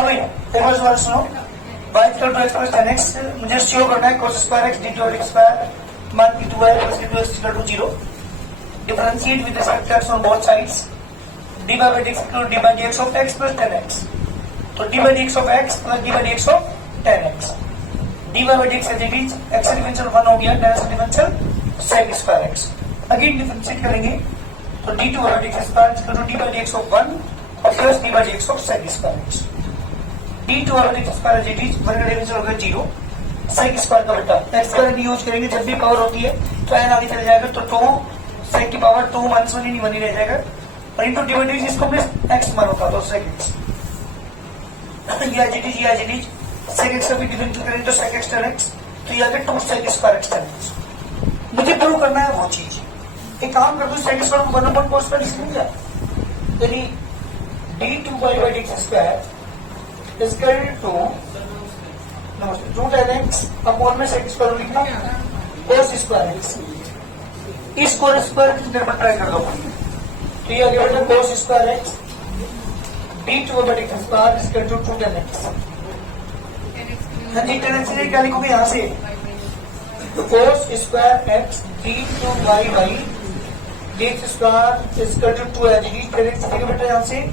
अभी एक बार सवाल सुनो, y equal to x plus 10x, मुझे शो करना है cos square x d to x square मान की 2y प्लस की 2x equal to 0, differentiate with respect to x on both sides, dy by dx equal to dy by dx of x plus 10x, तो dy by dx of x plus dy by dx of 10x, dy by dx as it is x differential 1 हो गया, 10x differential sec square x, again differentiate करेंगे तो d2 by dx square equal to dy by dx of 1 और plus dy by dx of sec square x, d2 by dx square as it is 1 का differential होगा 0, sec square का बेटा x square भी use करेंगे, जब भी power होती है तो n आगे चले जाएगा, तो 2 sec की पावर 2 माइनस 1 ही 1 ही रह जाएगा, और इनटू dy by dx इसको प्लस x मान होता तो sec x, ये as it is sec x का भी डिफरेंशियल करेंगे तो sec x tan x, तो ये आ गया 2 sec square x tan x, मुझे प्रूव करना है वो चीज, एक काम कर दो sec स्क्वायर को 1 cos पर लिख लूंगा, यानी d2 by dx square is equal to root n x upon में sec स्क्वायर लिखना cos स्क्वायर एक्स, इस cos स्क्वायर की तरफ ट्राई कर दो, तो ये आगे बेटा cos square x d2 by dx square is equal to 2 tan x, हाँ जी tan x क्या लिखोगे यहाँ से, तो cos square x d2 by dx square is equal to 2 है, tan x लिखोगे बेटा यहाँ से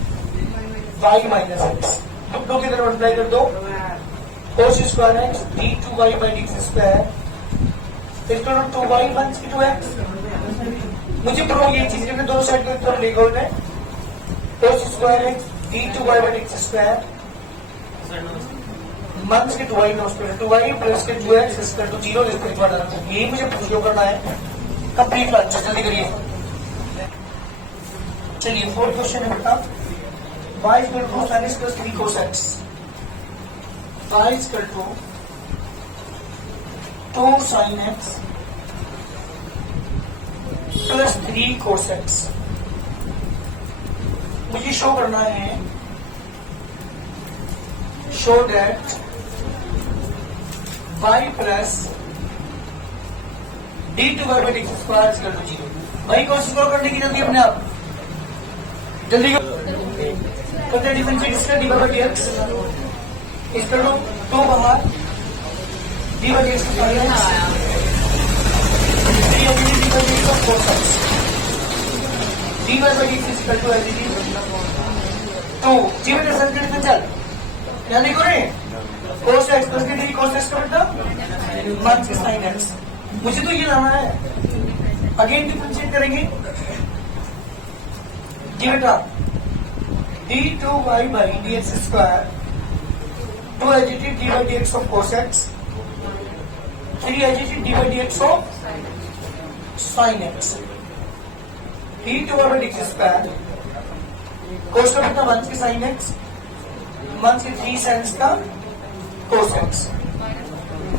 y माइनस एक्स, दो की तरफ मल्टीप्लाई कर दो, cos square x d2y by dx square equal to 2y minus 2x, मुझे प्रूव ये चीज करके दोनों साइड की तरफ लिखो है, cos square x d2y by dx square minus 2y not 2y plus के 2x इक्वल टू 0 लिख कर डालना है, यही मुझे प्रूव करना है, कंप्लीट आंसर जल्दी करिए। चलिए फोर्थ क्वेश्चन है बेटा, y is equal to sin x plus 3 cos x, y is equal to 2 sin x plus 3 cos x, मुझे शो करना है, show that y plus d2y by dx square is equal to 0, y को solve करने की जल्दी अपने आप जल्दी करते डिफरेंशिएट इसका dy by dx इसका 2 बाहर dy by dx स्क्वायर है, 3 dy by dx of cos x, dy by dx is equal to as it is 2 जी बेटा सर्किट डिफरेंशियल क्या लिखो रे, cos x प्लस के 3 cos x का बेटा माइनस sin x, मुझे तो ये लाना है, अगेन डिफरेंशिएट करेंगे जी बेटा d2y by dx square 2 as it is dy by dx of cos x, 3 as it is dy by dx of sin x, d2y by dx square cos का कितना minus के sin x माइनस के 3 sin का cos x,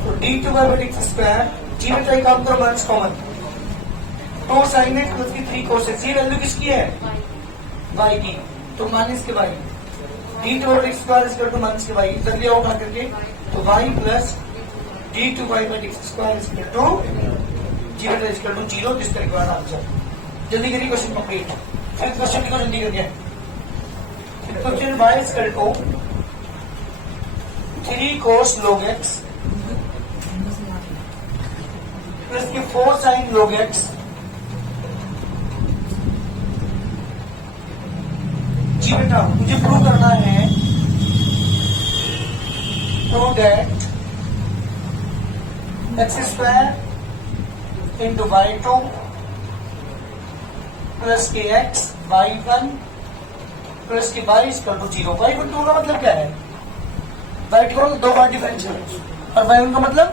तो d2y by dx square जी बेटा एक काम करो minus common, 2 sin x plus की 3 cos x, ये वैल्यू किसकी है y की, तो माइनस के y, d2 by dx square equal to minus के y, जल्दी आउट आ करके तो y plus d2y by dx square equal to 0 equal to 0, this का रिक्वायर्ड आंसर, जल्दी करिए क्वेश्चन कंप्लीट, फिर क्वेश्चन को जल्दी करिए, क्वेश्चन y इक्वल टू 3 cos log x प्लस के 4 sin log x, जी बेटा मुझे प्रूव करना है, prove that x square into y2 plus के x y1 प्लस के y इक्वल टू 0, y1 2 का मतलब क्या है, y2 दो बार डिफरेंशियल और y1 का मतलब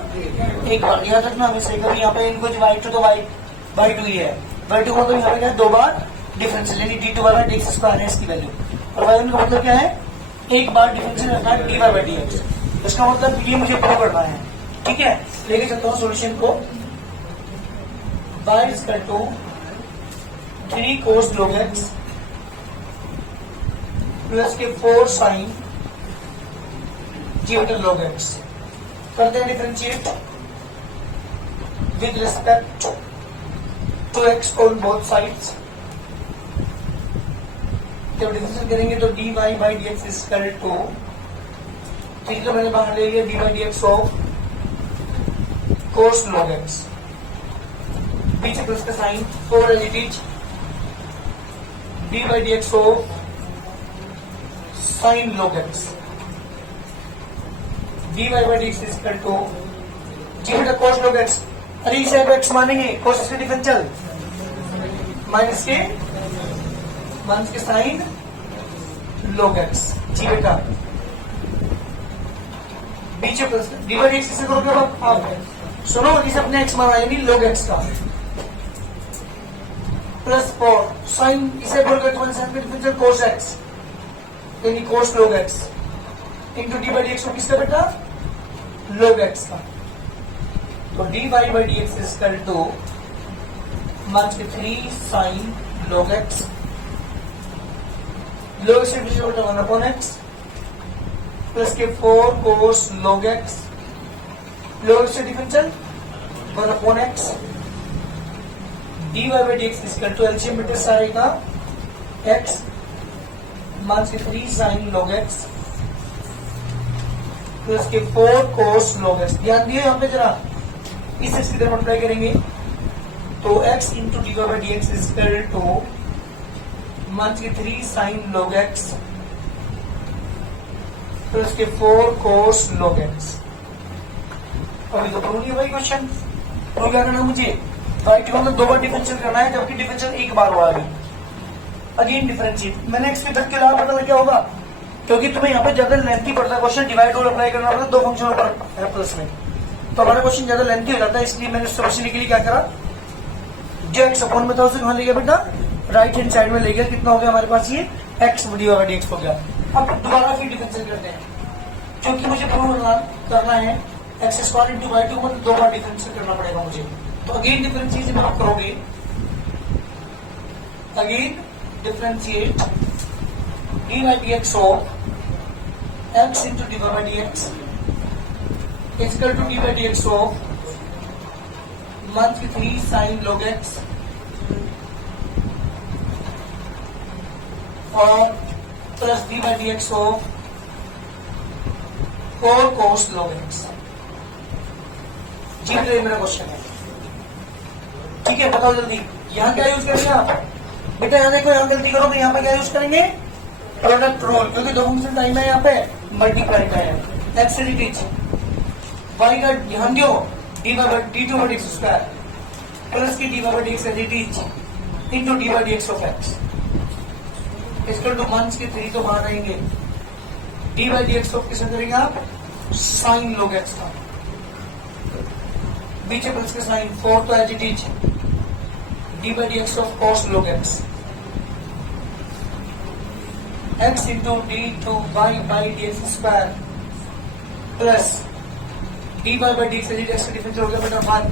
एक बार, याद रखना हमेशा, कभी यहाँ पे इनको y2 तो y2 ही है, y2 का मतलब यहाँ पे क्या है, दो बार डिफरेंशियल, यानी d2y by dx स्क्वायर है इसकी वैल्यू, और y1 का मतलब क्या है, एक बार डिफरेंशियल रखना है dy by dx, इसका मतलब ये मुझे प्रूव करना है, ठीक है, लेके चलता हूँ सॉल्यूशन को, y is equal to 3 cos log x plus के 4 sin log x, करते हैं differentiate with respect to x on both sides, जब डिफरेंशिएट करेंगे तो dy by dx is equal to three तो मैंने बाहर ले लिया, d by D x of cos log x, पीछे प्लस का sine 4 as it is, d by D x of sine log x, d y by D x is equal to जी बेटा कोस log x. अरे इसे अब x मानेंगे, cos इसके differential minus के साइन लॉग एक्स, जी बेटा बीच plus d by D x से करोगे आप सुनो, इसे अपने एक्स माना यानी लॉग एक्स का प्लस 4 साइन, इसे बोलकर तुम्हारे साथ में डिफरेंशियल कोस एक्स यानी cos log x into d by D x किसका बेटा लॉग एक्स का। तो d y by D x is equal to minus के 3 sine log x, log x बेटा 1 अपॉन एक्स प्लस के 4 cos log x, log x differential 1 upon x, d y by D x is equal to LCM बेटा सारे का x minus के 3 sine log x plus के 4 cos log x. ध्यान दिए यहाँ पे जरा, इसे सीधे मल्टीप्लाई करेंगे तो x into d y by D x is equal to minus के 3 साइन लॉग एक्स प्लस के 4 कोस लॉग एक्स। अभी तो प्रूव नहीं भाई क्वेश्चन, प्रूव क्या करना मुझे, राइट को दो बार डिफरेंशियल करना है जबकि डिफरेंशियल एक बार हुआ है। अगेन डिफरेंशिएट, मैंने एक्स के धक्के के अलावा पता लग क्या होगा, क्योंकि तुम्हें यहाँ पे ज्यादा लेंथी पड़ता है क्वेश्चन, डिवाइड और अप्लाई करना पड़ता है, दो फंक्शन पर है प्लस में, तो हमारा क्वेश्चन ज्यादा लेंथी हो जाता है, इसलिए मैंने उससे बचने के लिए क्या करा, जो एक्स अपॉन में था उसे कहां ले गया बेटा राइट हैंड साइड में ले गया, कितना हो गया हमारे पास ये x d y d x हो गया। अब दोबारा फिर डिफरेंशियल करते हैं, क्योंकि मुझे प्रूव करना है x square into y two, मतलब दो बार डिफरेंशियल करना पड़ेगा मुझे। तो अगेन डिफरेंशिएट जब आप करोगे, again differentiate d y d x of x into d y d x equal to d by D x of minus के 3 साइन लॉग एक्स और plus d by D x of 4 cos log x. जी मेरा question है, ठीक है बताओ जल्दी, यहाँ क्या यूज करेंगे आप बेटा, यहाँ देखो यहाँ गलती करो तो यहाँ पे क्या यूज करेंगे प्रोडक्ट रूल, क्योंकि दो फंक्शन टाइम है यहाँ पे मल्टीप्लाई का है, x as it is, y का ध्यान दो d by d two by D x square plus की d by D x as it is into d by D x of x equal to minus के 3 तो बाहर आएंगे, d by D x of किसमें करेंगे आप sign log x का, बीच plus के साइन 4 तो as it is, d by D x of cos log x, x into d two y by D x square plus d y by D x x का differential हो गया बेटा 1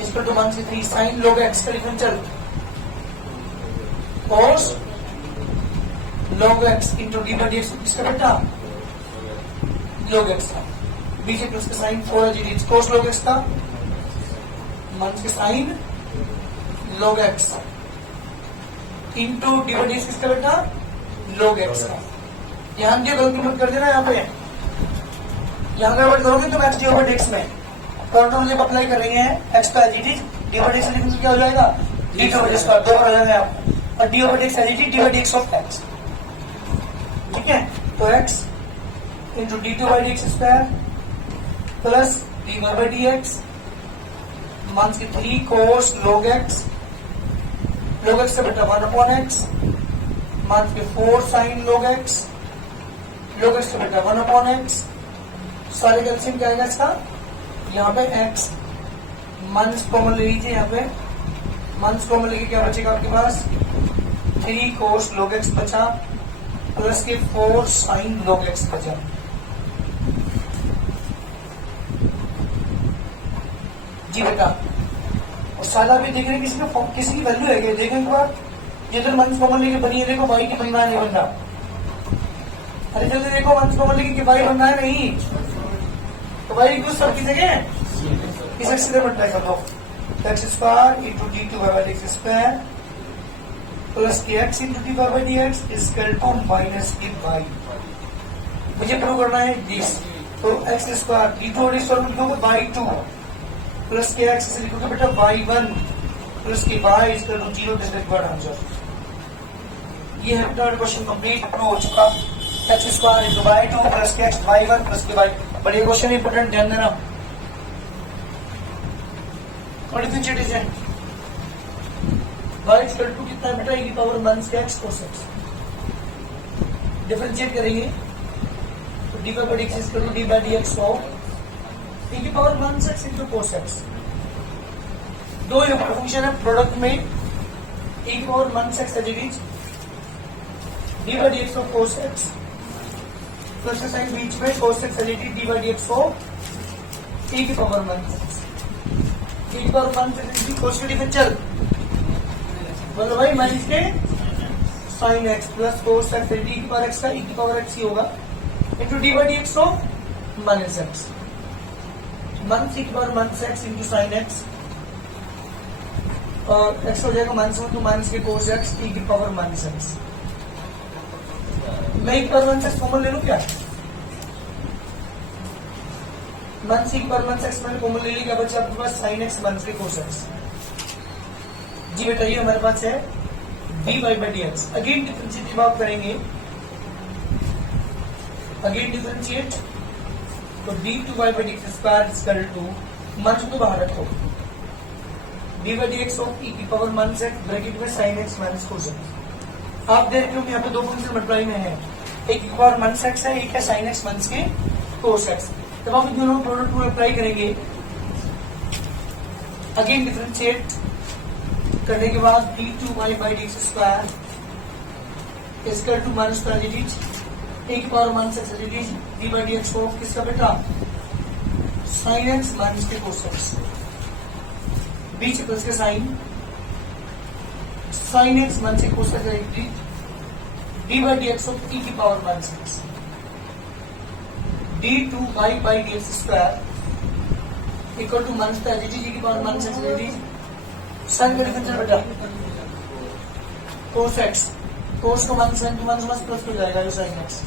equal to 1 से 3 sine log x का differential cos log x into d by D x किसका बेटा log x का, बीच plus का साइन 4 है जी, कोस लॉग एक्स का 1 से sign log x into d by D x किसका बेटा लॉग एक्स का। ध्यान दियो गलती मत कर देना यहाँ पे, यहाँ पे वर्ड करोगे तो एक्स डी ओवर एक्स में कॉन्ट्रोल जब अप्लाई कर रहे हैं एक्स का as it is, d over x difference क्या हो जाएगा डी ओवर एक्स का, दो बार हो जाएंगे आप, और d over x as it is d over x of x, ठीक है। तो x into d two by D x square plus d by D x minus के 3 कोस लॉग एक्स से बेटा 1 अपॉन एक्स माइनस के 4 साइन लॉग एक्स से बेटा 1 upon x, सारे कैल्सियम क्या आएगा इसका, यहाँ पे x माइनस कॉमन ले लीजिए, यहाँ पे माइनस कॉमन लेके क्या बचेगा आपके पास 3 कोस लॉग एक्स बचा प्लस के 4 साइन लॉग एक्स बचा। जी बेटा, और सादा भी देख रहे हैं किसी की वैल्यू है, देखने के बाद ये तो माइनस कॉमन लेके बनी है, देखो वाई की बनना है नहीं बनना, अरे जल्दी देखो माइनस कॉमन लेके कि वाई बनना है नहीं, तो भाई कुछ सब की जगह इस एक्स से मल्टीप्लाई कर दो, x square into d two by D x square plus के x into d by D x equal to minus के वाई। मुझे प्रूव करना है दिस, तो x square d two square लिखोगे बाई 2 प्लस के एक्स से लिखोगे बेटा बाई 1 प्लस के y is equal to 0, this required answer. ये है थर्ड क्वेश्चन कंप्लीट प्रूव हो चुका। X square into by 2 plus के एक्स बाई 1 प्लस के वाई। बट ये क्वेश्चन इंपोर्टेंट, ध्यान देना। और डिफरेंशिएट है y इक्वल टू कितना बेटा e की पावर माइनस के x cos x। डिफरेंशिएट करेंगे तो dy by dx equal to d by dx of e की power minus x into cos x। दो फंक्शन है प्रोडक्ट में e की power minus x as it is d by dx of cos x plus का sign बीच में cos x as it is d by dx of e की power minus x। e की power minus x cos के differential मतलब भाई minus के sine x plus cos x d की पावर एक्स का ई की पावर एक्स ही होगा into d by D x of minus x, minus e की power minus x into sine x और एक्स हो जाएगा माइनस 1 तो माइनस के कोस एक्स ई की पावर माइनस एक्स। मैं ई की पावर माइनस एक्स कॉमन ले लूं क्या? माइनस ई की पावर माइनस एक्स मैंने कॉमन ले ली, क्या बचा आपके पास साइन एक्स माइनस के कोस एक्स। जी बेटा ये हमारे पास है dy by D X. Again differentiate बात करेंगे, अगेन डिफरेंशिएट तो d2 by D x square equal to minus को बाहर रखो dy by D x of e की पावर माइनस एक्स ब्रैकेट में sine x minus cos X. आप देख रहे हो यहाँ पे दो फंक्शन मल्टीप्लाई में है, एक की पावर माइनस एक्स है, एक है साइन एक्स माइनस के कोस एक्स। जब आप दोनों प्रोडक्ट को अप्लाई करेंगे अगेन डिफरेंशिएट करने के बाद d2 by D x square equal to minus का एज एक power minus x as d by D x of किसका बेटा साइन एक्स माइनस के कोस एक्स, बीच प्लस के साइन एक्स माइनस के cos x d by D x of e की power minus x. d2 by D x square equal to minus का as की power minus x as sine का differential बेटा cos x, cos को minus sine minus minus plus हो जाएगा ये sine x,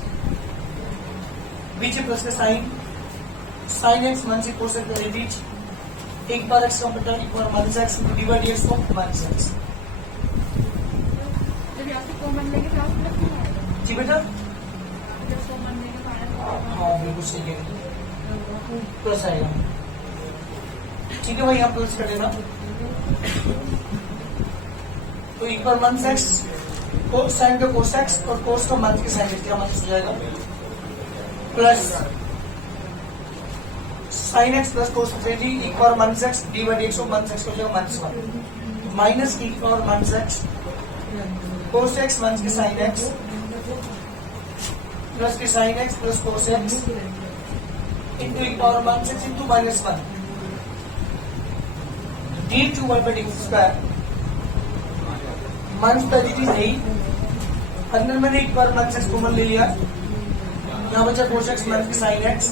बीच प्लस का sine x minus cos x as it एक बार एक्स का बेटा एक बार minus x into d by D x of minus x. जी बेटा हाँ बिल्कुल सही है, प्लस आएगा। ठीक है भाई यहाँ प्लस कर देना तो एक बार माइनस एक्स को साइन का कोस एक्स और कोस का माइनस के साइन एक्स का माइनस हो जाएगा plus sine x plus cos x एक बार minus x d by D x minus x हो जाएगा माइनस 1 माइनस एक बार minus x cos x minus के साइन एक्स प्लस के sine x plus cos x into एक power minus x into minus 1 d2 by D x square minus का d है अंदर मैंने एक बार माइनस एक्स कॉमन ले लिया, यहाँ बचा कोस एक्स माइनस के साइन एक्स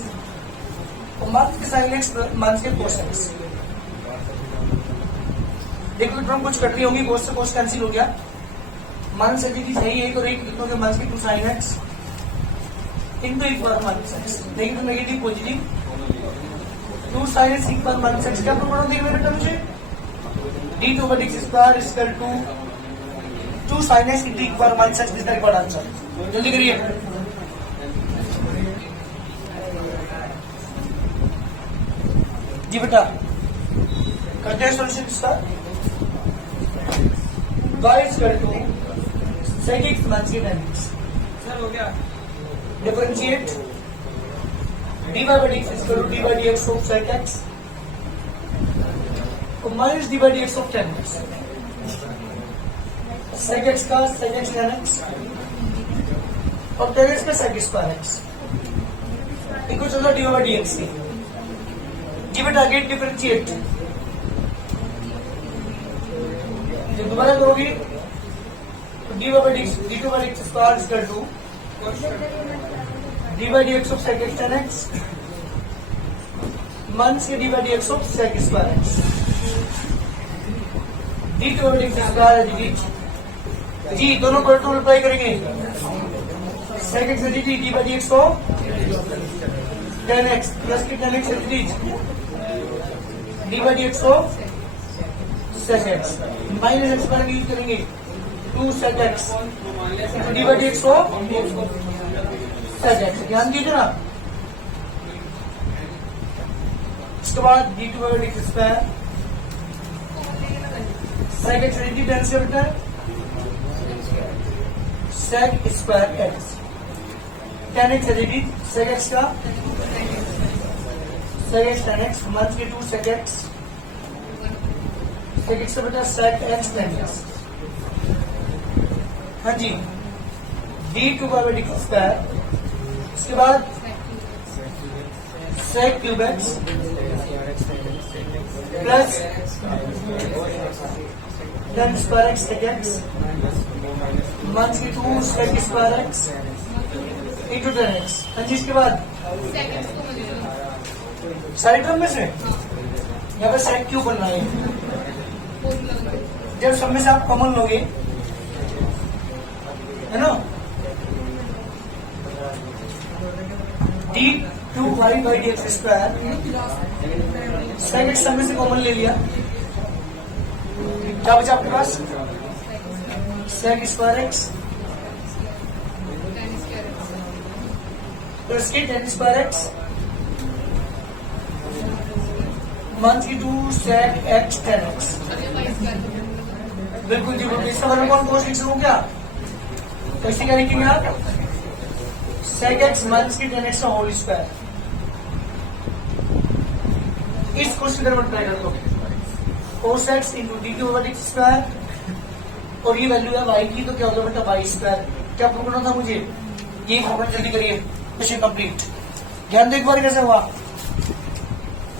और माइनस के साइन एक्स माइनस के कोस एक्स। देखो टर्म कुछ कट रही होंगी, कोस से कोस कैंसिल हो गया, माइनस का डी सही है तो एक लिखोगे माइनस के 2 साइन एक्स इंटू एक बार माइनस एक्स, नहीं तो नेगेटिव पॉजिटिव 2 साइन एक्स एक बार माइनस एक्स। क्या प्रूव देगा बेटा मुझे d2 by D x square equal to 2 sine x into एक बार माइनस एक्स, इसका रिकॉर्ड आंसर। जल्दी करिए जी बेटा, करते हैं सॉल्यूशन इसका। y equal to sec x minus के tan x सर हो गया। Differentiate dy by D x equal to d by D x of sec x और minus d by D x of tan x। sec x का sec x tan x और tan x का sec square x इनको चलो D by D x की। जी बेटा again differentiate, जब दोबारा करोगे तो d by d d2 by D x square equal to d by D x of sec x tan x minus के d by D x of sec square x d2 by D x square है जी दोनों पर to apply करेंगे sec x है d by D x को 10x plus की 10x है डी बाई डी एक्स को sec x माइनस एक्स पर यूज करेंगे 2 sec x D by D x को sec x। ध्यान दीजिए ना। इसके बाद D two by d square sec x D ten से बेटा sec स्क्वायर x 10x है डी sec x का sec x 10x मंथ के 2 sec x sec x से बेटा sec x 10x। हाँ G D two by d square इसके बाद sec cube x plus 10 square x sec x month की 2 sec square x into 10x। हाँ जी इसके बाद सारे टर्म में से यहाँ पे sec क्यूब बनना है। जब सब में से आप कॉमन लोगे है ना d two y by D x square sec x सब में से कॉमन ले लिया क्या बचा आपके पास sec स्क्वायर x प्लस की 10 स्क्वायर x मंथ की 2 sec x 10x। बिल्कुल जी बिल्कुल इसका मतलब कौन कोश लिख सकूं क्या कैसे क्या लिखेंगे आप sec x मंथ की 10x का होल स्क्वायर। इस क्वेश्चन को ट्राई कर दो cos x into d two over x square और ये वैल्यू है y की तो क्या होगा बेटा y स्क्वायर। क्या प्रूव करना था मुझे ये फॉर्मूला जल्दी करिए क्वेश्चन कंप्लीट। ध्यान दो एक बार कैसे हुआ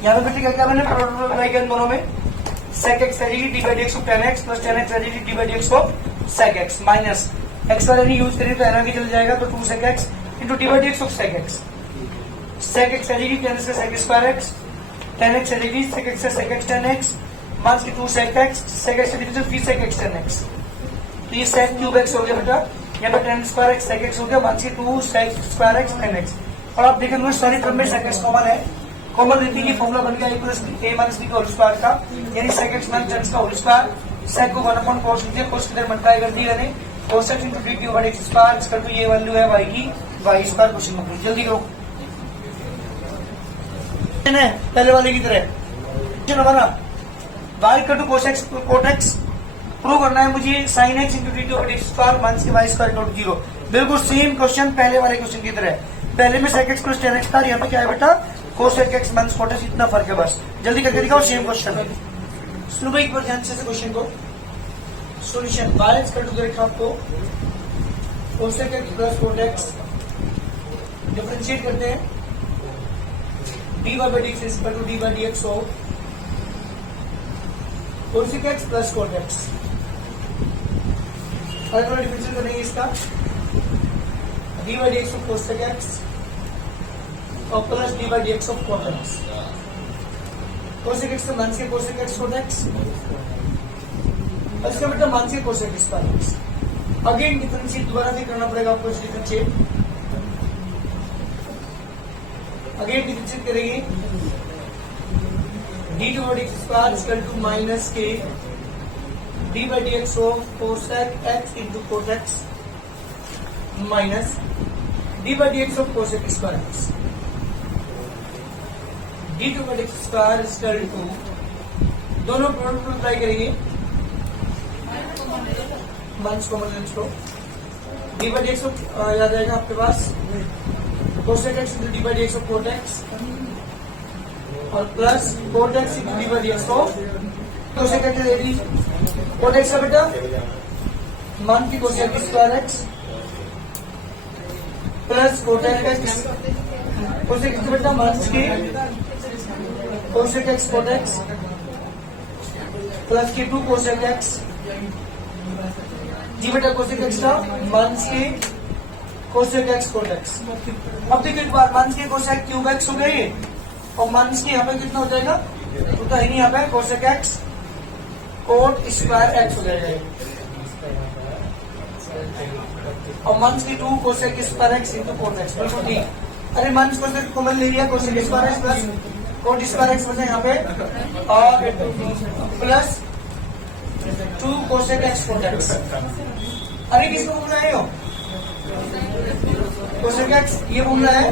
यहाँ पे बेटे क्या क्या मैंने प्रोडक्ट अप्लाई किया दोनों में sec x है d by D x of 10x plus 10x है d by D x of sec x minus x वाले नहीं यूज करिए तो एन आगे चल जाएगा तो 2 sec x into d by D x of sec x है डी 10x का sec स्क्वायर x 10x है डी sec x है sec x 10x माइनस की 2 sec x sec x है डी 3 sec x 10x। तो ये sec cube x हो गया बेटा यहाँ पे 10 स्क्वायर x sec x हो गया माइनस की 2 sec स्क्वायर x 10x। और आप देखेंगे सारी टर्म में sec x कॉमन है कॉमन रहती है फॉर्मूला बन गया a plus a minus b का होल स्क्वायर का यानी sec x माइनस 10 का होल स्क्वायर sec को 1 अपॉन cos लीजिए cos किधर मल्टीप्लाई कर दी मैंने cos x into d cube x square इसका तो ये वैल्यू है y की y स्क्वायर क्वेश्चन कंप्लीट। जल्दी करो पहले वाले की तरह बना y का two cos x cot x prove करना है मुझे sin x into d cube x square minus y square not 0। बिल्कुल सेम क्वेश्चन पहले वाले क्वेश्चन की तरह पहले में sec x प्लस 10x था यहाँ पे क्या है बेटा cos x minus cot x इतना फर्क है बस। जल्दी करके दिखाओ सेम क्वेश्चन है सुनो भाई एक बार ध्यान से क्वेश्चन को सॉल्यूशन y इक्वल टू देखा आपको cos x plus cot x differentiate करते हैं dy by D x equal to d by D x of cos x plus cot x। अगर डिफरेंशिएट करेंगे इसका d by D x of cos x और plus d by D x of cot x cos x से मान के cos x cot x और इसका बेटा मान से cos x square x। Again differentiate दोबारा से करना पड़ेगा आपको डिफरेंशिएट अगेन डिफरेंशिएट करेंगे d two by d square equal to minus के d by D x of cos x into cot x minus d by D x of cos x square x d two by d square equal to दोनों product को try करेंगे minus common लेंस को d by D x याद आएगा आपके पास cos x into d by D x of cot x और plus cot x into d by D x of cos x ready cot x का बेटा मान की cos x square x plus cot x का बेटा मान की cos x cot x plus की 2 cos x जी बेटा cos x का मान की cos x cot x। अब देखिए एक बार मान के cos x क्यूब x हो गई और मान के यहाँ पे कितना हो जाएगा तो ही नहीं यहाँ पे cos x cot square x हो जाएगा। और माइनस की 2 cosec square x into cot x बिल्कुल ठीक। अरे माइनस कोसेक कॉमन ले लिया, cosec square x plus cot square x बचा यहाँ पे और plus 2 cosec x cot x. अरे किसको बोलना है यो कोसेक एक्स, ये बोलना है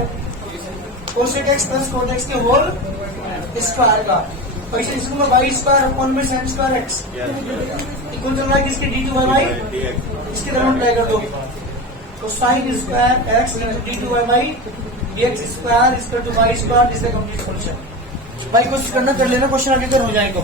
cosec x plus cot x के होल स्क्वायर का। और इसे इसको मैं वाई स्क्वायर अपॉन में sine square x equal to like इसके डी टू वाई वाई, इसकी तरह मल्टीप्लाई कर दो तो sine square x into d two y y d x square equal to y square, इसका कंप्लीट सोल्यूशन। भाई कोशिश करना कर लेना, क्वेश्चन आगे कर हो जाएगा।